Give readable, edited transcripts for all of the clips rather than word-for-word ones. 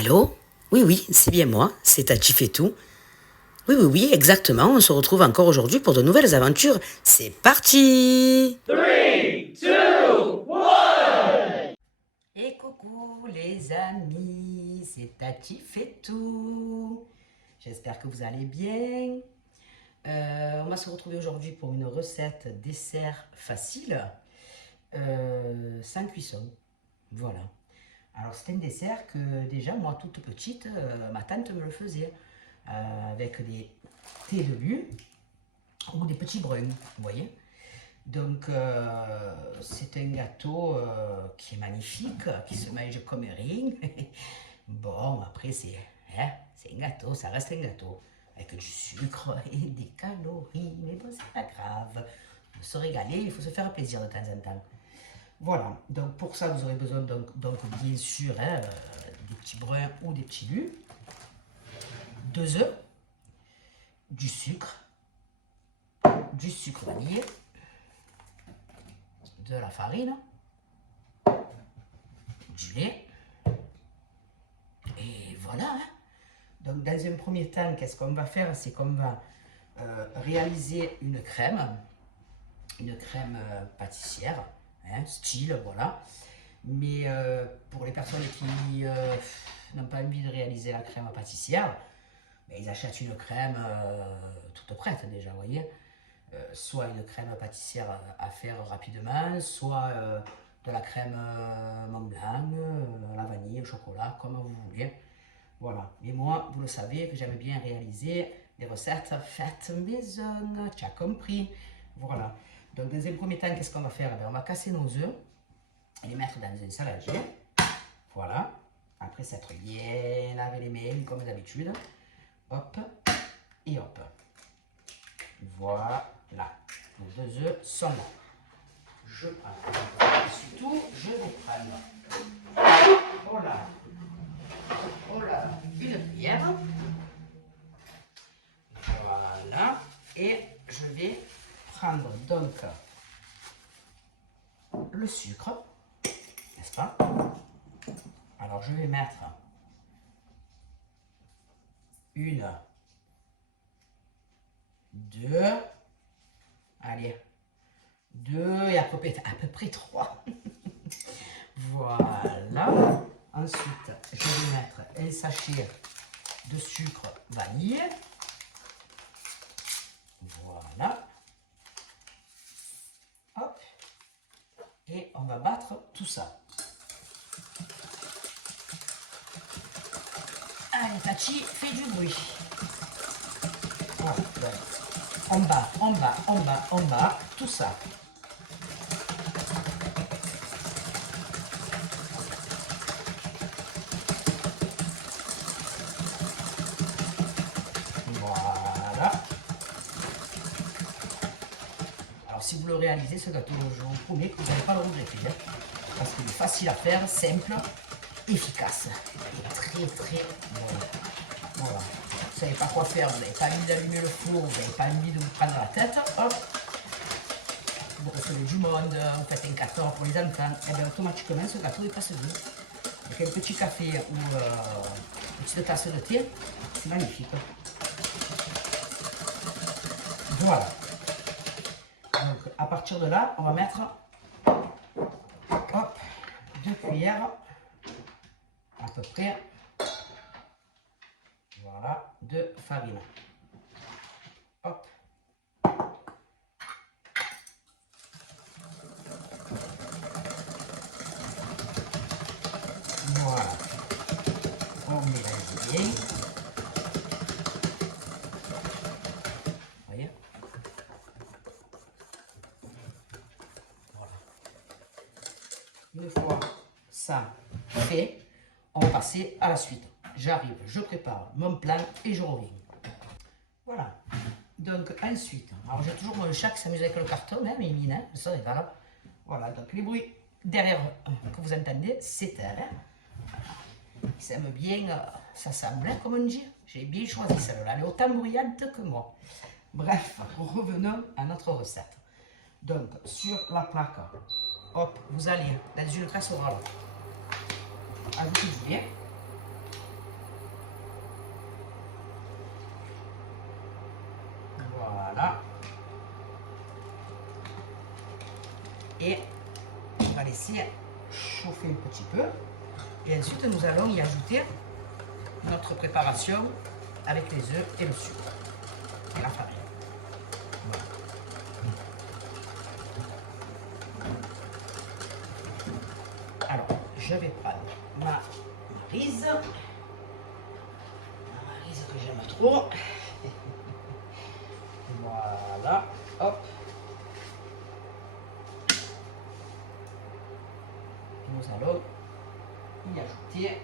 Allô? Oui, oui, c'est bien moi, c'est Tati fait tout. Oui, oui, oui, exactement, on se retrouve encore aujourd'hui pour de nouvelles aventures. C'est parti! 3, 2, 1. Et coucou les amis, c'est Tati fait tout. J'espère que vous allez bien. On va se retrouver aujourd'hui pour une recette dessert facile, sans cuisson. Voilà. Alors c'est un dessert que déjà moi toute petite, ma tante me le faisait avec des thés de lu ou des petits bruns, vous voyez. Donc c'est un gâteau qui est magnifique, qui se mange comme rien. Bon, après c'est un gâteau, ça reste un gâteau avec du sucre et des calories, mais bon c'est pas grave. Il faut se régaler, il faut se faire plaisir de temps en temps. Voilà, donc pour ça vous aurez besoin donc bien sûr des petits bruns ou des petits lus, 2 œufs, du sucre vanillé, de la farine, du lait, et voilà. Donc dans un premier temps, qu'est-ce qu'on va faire? C'est qu'on va réaliser une crème pâtissière, style, voilà. Mais pour les personnes qui n'ont pas envie de réaliser la crème pâtissière, ben, ils achètent une crème toute prête déjà, vous voyez. Soit une crème pâtissière à faire rapidement, soit de la crème Mont Blanc, la vanille, le chocolat, comme vous voulez. Voilà. Mais moi, vous le savez, que j'aime bien réaliser des recettes faites maison, tu as compris. Voilà. Donc, dans un premier temps, qu'est-ce qu'on va faire? On va casser nos œufs et les mettre dans un saladier. Voilà. Après s'être bien lavé les mains, comme d'habitude. Hop. Et hop. Voilà. Les 2 œufs sont là. Je prends. Surtout, je vais prendre. Voilà. Voilà. Une cuillère. Voilà. Et je vais prendre donc le sucre. N'est-ce pas? Alors je vais mettre une, 2, allez, 2 et à peu près 3. Voilà. Ensuite, je vais mettre un sachet de sucre vanillé. Voilà. Hop. Et on va battre tout ça. Allez, Tachi, fais du bruit. Voilà. En bas, tout ça. Voilà. Alors si vous le réalisez, ce gâteau, je vous promets que vous n'allez pas le regretter. Parce qu'il est facile à faire, simple, efficace. Et très bon. Voilà. Vous ne savez pas quoi faire, vous n'avez pas envie d'allumer le four, vous n'avez pas envie de vous prendre la tête, hop. Vous recevez du monde, vous faites un gâteau pour les enfants, et bien automatiquement ce gâteau est passé vite. Avec un petit café ou une petite tasse de thé, c'est magnifique. Voilà. Donc à partir de là, on va mettre hop, 2 cuillères à peu près, voilà, de farine. Hop. Voilà. On mélange bien. Vous voyez? Voilà. Une fois ça fait, on va passer à la suite. J'arrive, je prépare mon plat et je reviens. Voilà. Donc ensuite, alors j'ai toujours mon chat qui s'amuse avec le carton, hein, Mimine, hein, ça est là. Voilà, donc les bruits derrière que vous entendez, c'est elle. Hein. Ils s'aiment bien s'assembler, comme on dit. J'ai bien choisi celle-là, elle est autant bruyante que moi. Bref, revenons à notre recette. Donc sur la plaque, hop, vous allez dans une casserole ajouter du lait. Et on va laisser chauffer un petit peu. Et ensuite, nous allons y ajouter notre préparation avec les œufs et le sucre et la farine. Voilà. Alors, je vais prendre ma maryse que j'aime trop. Voilà, hop. Et nous allons y ajouter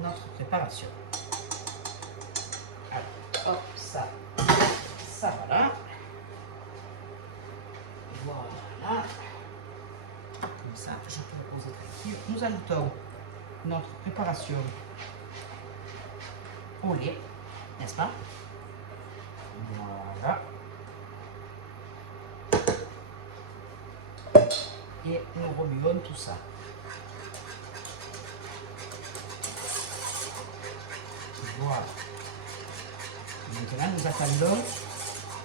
notre préparation. Alors, hop, ça voilà. Voilà. Comme ça, je peux le poser tranquille. Nous ajoutons notre préparation au lait, n'est-ce pas? Voilà. Et nous remuons tout ça. Voilà. Maintenant, nous attendons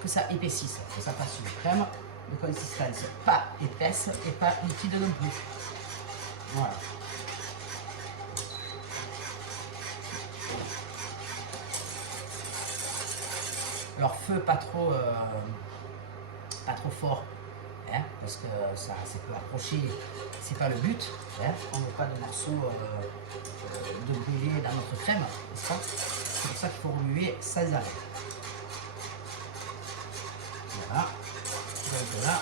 que ça épaississe, que ça fasse une crème de consistance pas épaisse et pas liquide non plus. Voilà. Alors feu pas trop fort, hein, parce que ça peut approcher, c'est pas le but, hein, on ne veut pas de morceaux de brûler dans notre crème, n'est-ce pas? C'est pour ça qu'il faut remuer sans arrêt. Voilà, donc là,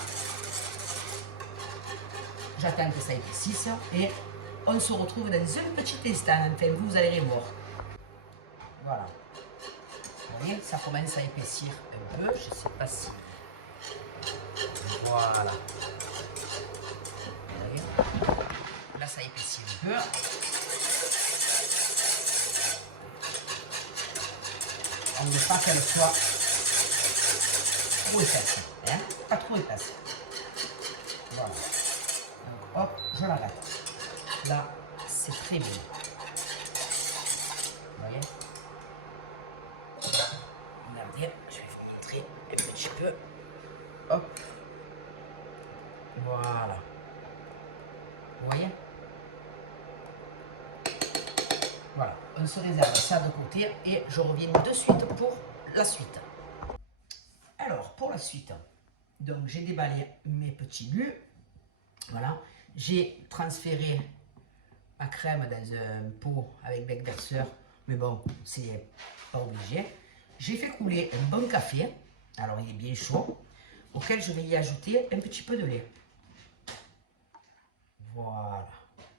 j'attends que ça épaississe et on se retrouve dans un petit instant, enfin vous allez voir. Voilà. Vous voyez, ça commence à épaissir un peu, je ne sais pas si. Voilà. Vous voyez, là, ça épaissit un peu. On ne veut pas qu'elle soit trop épaisse. Hein? Pas trop épaisse. Voilà. Donc, hop, je l'arrête. Là, c'est très bien. Vous voyez? Regardez, je vais vous montrer un petit peu. Hop. Voilà. Vous voyez? Voilà. On se réserve ça de côté et je reviens de suite pour la suite. Alors, pour la suite, donc j'ai déballé mes petits bulles. Voilà. J'ai transféré ma crème dans un pot avec bec verseur, mais bon, c'est pas obligé. J'ai fait couler un bon café, alors il est bien chaud, auquel je vais y ajouter un petit peu de lait. Voilà,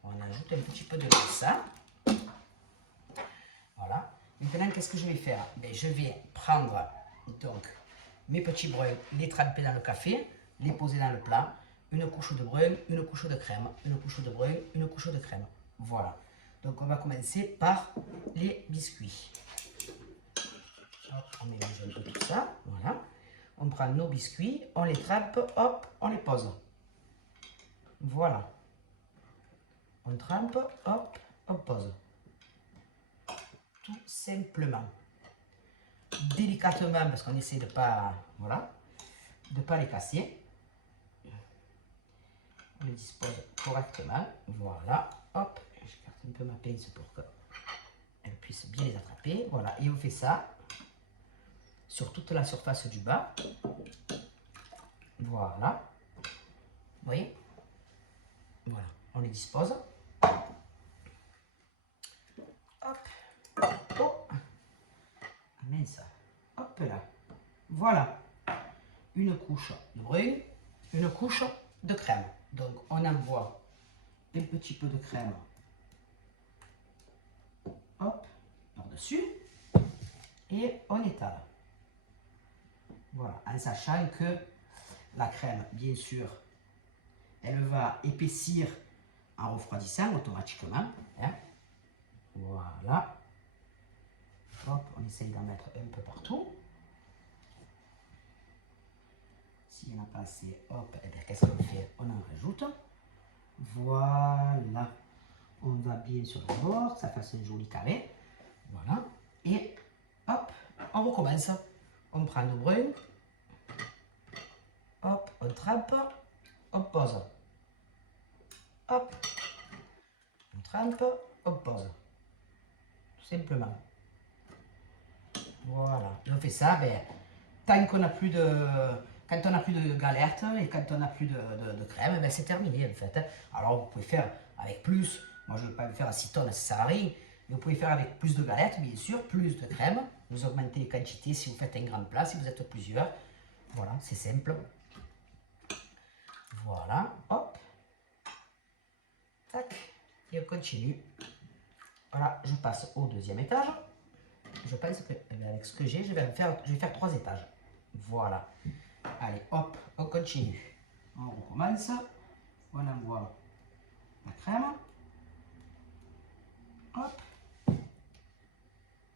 on ajoute un petit peu de lait, ça. Voilà. Maintenant, qu'est-ce que je vais faire? Ben, je vais prendre donc mes petits bruns, les tremper dans le café, les poser dans le plat, une couche de brun, une couche de crème, une couche de brun, une couche de crème. Voilà. Donc, on va commencer par les biscuits. Hop, on mélange un peu tout ça. Voilà. On prend nos biscuits, on les trempe, hop, on les pose. Voilà. On trempe, hop, on pose. Tout simplement. Délicatement, parce qu'on essaie de pas, voilà, de pas les casser. On les dispose correctement. Voilà. Hop, j'écarte un peu ma pince pour qu'elle puisse bien les attraper. Voilà. Et on fait ça sur toute la surface du bas. Voilà. Vous voyez? Voilà. On les dispose. Hop. Oh. Mince. Hop là. Voilà. Une couche de brun, une couche de crème. Donc on envoie un petit peu de crème. Hop. Par-dessus. Et on étale. Voilà. En sachant que la crème, bien sûr, elle va épaissir en refroidissant automatiquement. Hein. Voilà. Hop, on essaye d'en mettre un peu partout. S'il n'y en a pas assez, hop, et bien qu'est-ce qu'on fait? On en rajoute. Voilà. On va bien sur le bord, ça fasse un joli carré. Voilà. Et hop, on recommence. On prend le brun. Hop. on trempe, on pose. Hop, on trempe, on pose. Tout simplement. Voilà, on fait ça, ben, tant qu'on n'a plus de... Quand on n'a plus de galettes et quand on n'a plus de crème, ben c'est terminé en fait. Alors vous pouvez faire avec plus, moi je ne vais pas le faire à 6 tonnes, ça sert à rien. Mais vous pouvez faire avec plus de galettes, bien sûr, plus de crème. Vous augmentez les quantités si vous faites un grand plat, si vous êtes plusieurs. Voilà, c'est simple. Voilà, hop. Tac, et on continue. Voilà, je passe au deuxième étage. Je pense que avec ce que j'ai, je vais faire 3 étages. Voilà. Allez, hop, on continue. On recommence. On envoie la crème. Hop.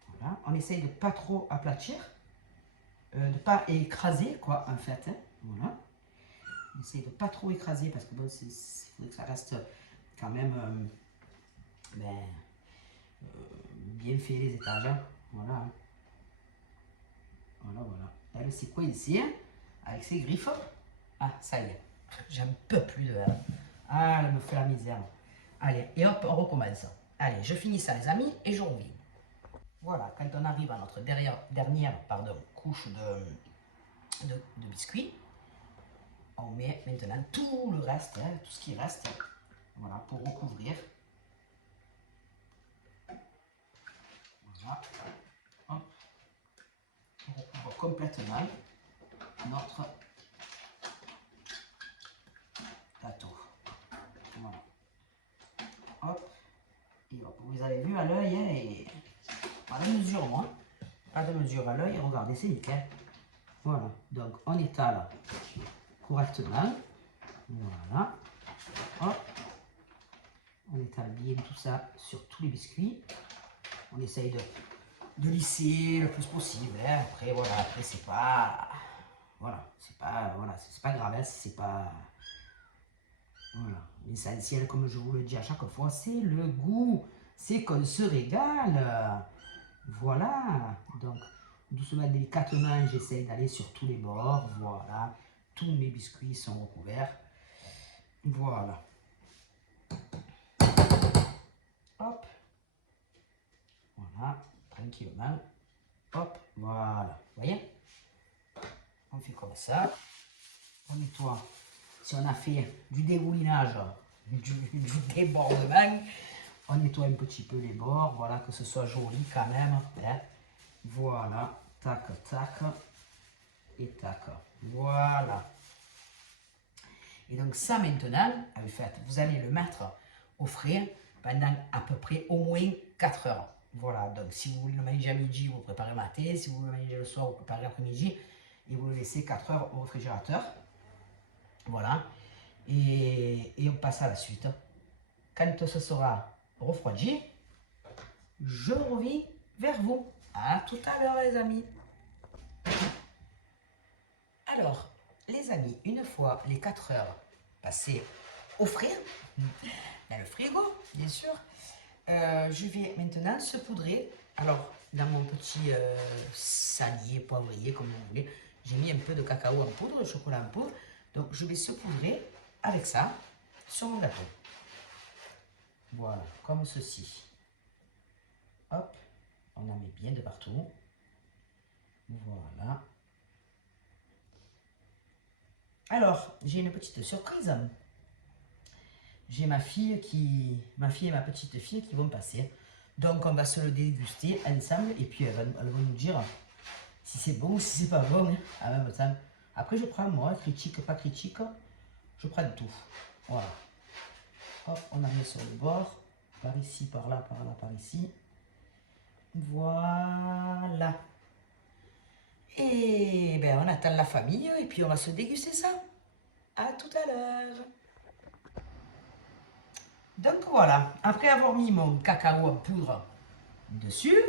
Voilà. On essaye de ne pas trop aplatir. De ne pas écraser, quoi, en fait. Hein. Voilà. On essaye de ne pas trop écraser parce que bon, il faudrait que ça reste quand même bien fait les étages. Hein. Voilà. Voilà, voilà. Elle c'est quoi ici, hein, avec ses griffes. Ah, ça y est. J'en peux plus de elle. Ah, elle me fait la misère. Allez, et hop, on recommence. Allez, je finis ça, les amis, et je reviens. Voilà, quand on arrive à notre dernière couche de biscuits, on met maintenant tout le reste, hein, tout ce qui reste, voilà, pour recouvrir. Voilà. Hop. On recouvre complètement notre gâteau. Voilà. Hop. Et hop. Vous avez vu à l'œil, hein, et pas de mesure, moi. Pas de mesure à l'œil, regardez, c'est nickel. Voilà. Donc on étale correctement. Voilà. Hop. On étale bien tout ça sur tous les biscuits. On essaye de lisser le plus possible. Hein. Après, voilà, après c'est pas... Voilà, c'est pas grave, hein, c'est pas... Voilà, l'essentiel, comme je vous le dis à chaque fois, c'est le goût. C'est qu'on se régale. Voilà, donc doucement, délicatement, j'essaye d'aller sur tous les bords. Voilà, tous mes biscuits sont recouverts. Voilà. Hop. Voilà, tranquillement. Hop, voilà. Vous voyez? On fait comme ça. On nettoie. Si on a fait du dégoulinage, du débordement, on nettoie un petit peu les bords. Voilà, que ce soit joli quand même. Hein. Voilà. Tac, tac. Et tac. Voilà. Et donc ça maintenant, en fait, vous allez le mettre au frais pendant à peu près au moins 4 heures. Voilà, donc si vous voulez le manger à midi, vous le préparez matin. Si vous voulez le manger le soir, vous le préparez l'après-midi. Et vous le laissez 4 heures au réfrigérateur. Voilà. Et on passe à la suite. Quand ce sera refroidi, je reviens vers vous. À tout à l'heure, les amis. Alors, les amis, une fois les 4 heures passées au frais, dans le frigo, bien sûr, je vais maintenant saupoudrer. Alors, dans mon petit salier, poivrier, comme vous voulez, j'ai mis un peu de cacao en poudre, de chocolat en poudre. Donc, je vais saupoudrer avec ça sur mon gâteau. Voilà, comme ceci. Hop, on en met bien de partout. Voilà. Alors, j'ai une petite surprise. J'ai ma fille et ma petite fille qui vont passer. Donc, on va se le déguster ensemble et puis elles vont nous dire si c'est bon ou si c'est pas bon hein, en même temps. Après, je prends moi, critique, pas critique, je prends tout. Voilà. Hop, on en met sur le bord, par ici, par là, par ici. Voilà. Et ben, on attend la famille et puis on va se déguster ça. À tout à l'heure. Donc voilà, après avoir mis mon cacao en poudre dessus,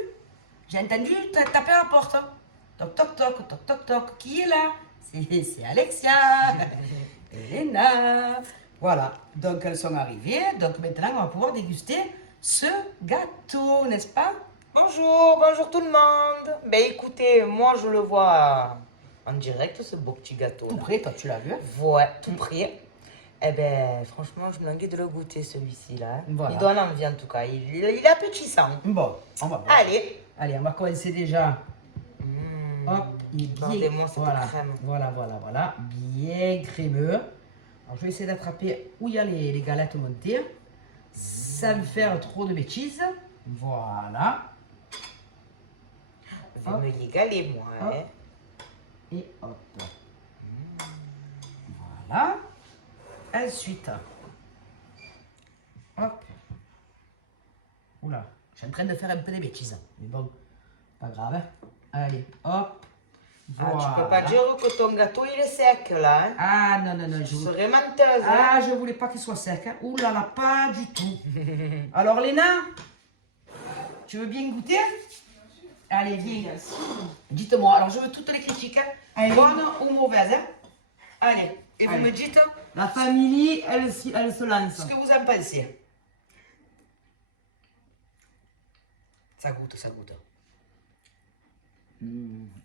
j'ai entendu taper à la porte. Toc toc toc, toc toc toc. Qui est là? C'est Alexia, Elena. Voilà, donc elles sont arrivées. Donc maintenant on va pouvoir déguster ce gâteau, n'est-ce pas? Bonjour, bonjour tout le monde. Ben écoutez, moi je le vois en direct ce beau petit gâteau. Tout prêt, toi, tu l'as vu. Ouais, tout prêt. Eh ben, franchement, je me languis de le goûter celui-ci là. Voilà. Il donne envie en tout cas. Il est appétissant. Bon, on va voir. Allez. Allez, on va commencer déjà. Hop, il est bien. Regardez-moi cette Voilà, crème. voilà. Bien crémeux. Alors, je vais essayer d'attraper où il y a les galettes montées. Sans faire trop de bêtises. Voilà. Je vais me régaler, moi. Hop. Hein. Et hop. Voilà. Ensuite. Hop. Oula, je suis en train de faire un peu des bêtises. Mais bon, pas grave. Hein. Allez, hop. Ah, Voilà. tu peux pas dire que ton gâteau il est sec là. Hein. Ah non, Je je serais menteuse. Hein. Ah, je voulais pas qu'il soit sec. Hein. Ouh là là, pas du tout. Alors Léna, tu veux bien goûter? Allez, viens. Dites-moi, alors je veux toutes les critiques, hein. Bonnes ou mauvaises. Hein. Allez, et vous Allez. me dites La famille, elle se lance. ce que vous en pensez. Ça goûte, ça goûte.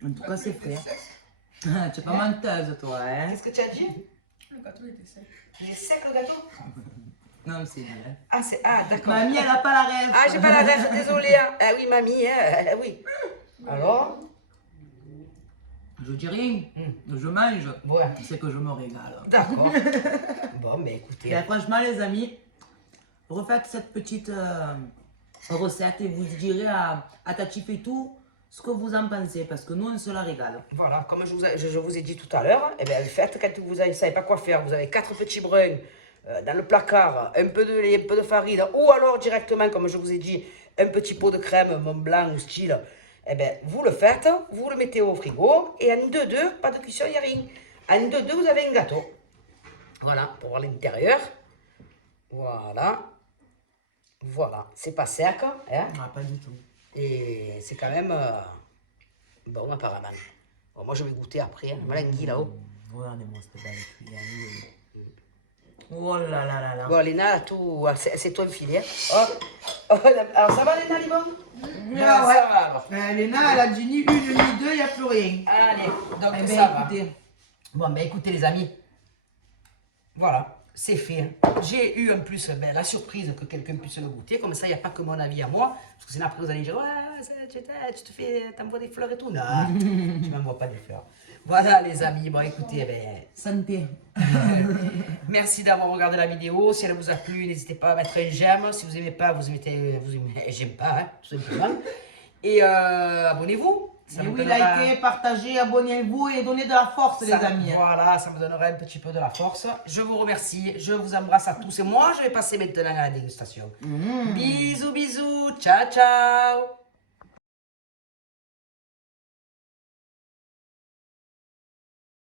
En tout cas, c'est frais. Ah, tu es pas menteuse, toi, hein? Qu'est-ce que tu as dit? Le gâteau était sec. Il est sec le gâteau? Non, c'est bien. Ah, c'est... Ah, d'accord. Mamie, elle a pas la rêve. Ah, j'ai pas la ref, désolée. Hein. Ah oui, mamie, hein, oui. Alors? Je dis rien. Je mange. Ouais. C'est que je me régale. D'accord. Bon, mais Et écoutez. franchement, les amis, refaites cette petite recette et vous direz à Tati Fétou ce que vous en pensez. Parce que nous, on se la régale. Voilà, comme je vous ai dit tout à l'heure, eh bien, faites quand vous ne savez pas quoi faire. Vous avez 4 petits bruns dans le placard, un peu de lait, un peu de farine, ou alors directement, comme je vous ai dit, un petit pot de crème Mont Blanc ou style. Eh bien, vous le faites, vous le mettez au frigo, et en 2-2, pas de cuisson, il n'y a rien. En 2-2, vous avez un gâteau. Voilà, pour voir l'intérieur. Voilà. Voilà, c'est pas sec, hein. Ah, pas du tout. Et c'est quand même bon apparemment. Bon, moi je vais goûter après, hein. Malangui là-haut. Regardez-moi cette belle cuillère. Oh là là là là. Bon Léna, tout, c'est toi le filet. Hop. Oh, alors ça va Léna, Libon? Ah ouais. Ça va alors. Léna, elle a dit ni une ni deux, il n'y a plus rien. Allez, donc Eh ben, ça va. écoutez. Bon, ben écoutez les amis. Voilà, c'est fait. Hein. J'ai eu en plus la surprise que quelqu'un puisse le goûter. Comme ça, il n'y a pas que mon avis à moi. Parce que sinon après vous allez dire, ouais, t'envoies des fleurs et tout. Non, je m'envoie pas des fleurs. Voilà les amis, bon écoutez, ben, Santé. merci d'avoir regardé la vidéo. Si elle vous a plu, n'hésitez pas à mettre un j'aime. Si vous n'aimez pas, vous mettez j'aime pas, hein, tout simplement. Et abonnez-vous. Ça Et me oui, donnera- likez, partagez, abonnez-vous et donnez de la force, les ça- amis. Voilà, ça me donnera un petit peu de la force. Je vous remercie, je vous embrasse à tous. Et moi, je vais passer maintenant à la dégustation. Bisous, bisous, ciao, ciao.